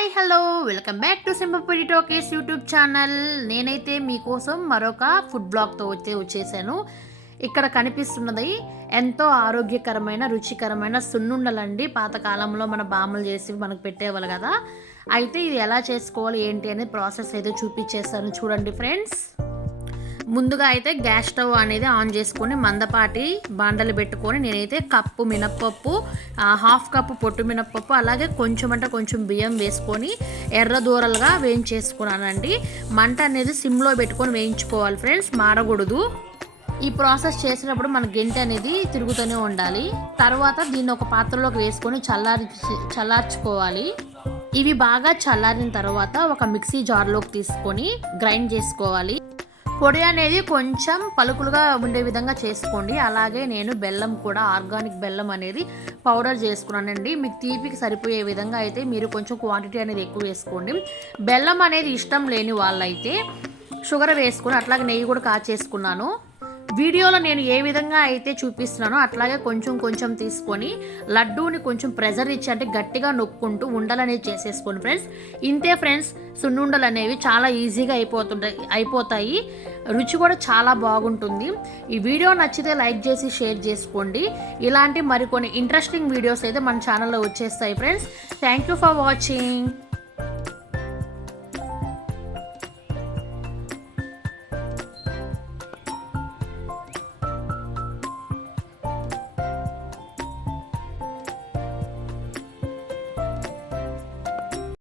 Hi hello welcome back to simple పొడి talkies YouTube channel. నేనైతే మీకోసం మరొక ఫుడ్ బ్లాగ్తో వచ్చేసాను. ఇక్కడ కనిపిస్తున్నది ఎంతో ఆరోగ్యకరమైన రుచికరమైన సున్నుండలండి. పాతకాలంలో మన బామ్మలు చేసి మనకు పెట్టేవాళ్ళు కదా. అయితే ఇది ఎలా చేసుకోవాలి ఏంటి అనేది ప్రాసెస్ అయితే చూపించేస్తాను చూడండి ఫ్రెండ్స్. ముందుగా అయితే గ్యాస్ స్టవ్ అనేది ఆన్ చేసుకొని మందపాటి బాండలు పెట్టుకొని నేనైతే కప్పు మినప్పప్పు, హాఫ్ కప్పు పొట్టు మినప్పప్పు, అలాగే కొంచెం బియ్యం వేసుకొని ఎర్ర దూరలుగా వేయించేసుకున్నానండి. మంట అనేది సిమ్లో పెట్టుకొని వేయించుకోవాలి ఫ్రెండ్స్, మాడకూడదు. ఈ ప్రాసెస్ చేసినప్పుడు మన గెంటె అనేది తిరుగుతూనే ఉండాలి. తర్వాత దీన్ని ఒక పాత్రలోకి వేసుకొని చల్లార్చుకోవాలి. ఇవి బాగా చల్లారిన తర్వాత ఒక మిక్సీ జార్లోకి తీసుకొని గ్రైండ్ చేసుకోవాలి. పొడి అనేది కొంచెం పలుకులుగా ఉండే విధంగా చేసుకోండి. అలాగే నేను బెల్లం కూడా ఆర్గానిక్ బెల్లం అనేది పౌడర్ చేసుకున్నానండి. మీకు తీపికి సరిపోయే విధంగా అయితే మీరు కొంచెం క్వాంటిటీ అనేది ఎక్కువ వేసుకోండి. బెల్లం అనేది ఇష్టం లేని వాళ్ళైతే షుగర్ వేసుకుని అట్లాగే నెయ్యి కూడా కాచేసుకున్నాను. వీడియోలో నేను ఏ విధంగా అయితే చూపిస్తున్నానో అట్లాగే కొంచెం తీసుకొని లడ్డూని కొంచెం ప్రెజర్ ఇచ్చి అంటే గట్టిగా నొక్కుంటూ ఉండలు అనేది చేసేసుకోండి ఫ్రెండ్స్. ఇంతే ఫ్రెండ్స్, సున్నుండలు అనేవి చాలా ఈజీగా అయిపోతాయి. రుచి కూడా చాలా బాగుంటుంది. ఈ వీడియో నచ్చితే లైక్ చేసి షేర్ చేసుకోండి. ఇలాంటి మరికొన్ని ఇంట్రెస్టింగ్ వీడియోస్ అయితే మన ఛానల్లో వచ్చేస్తాయి friends. Thank you for watching.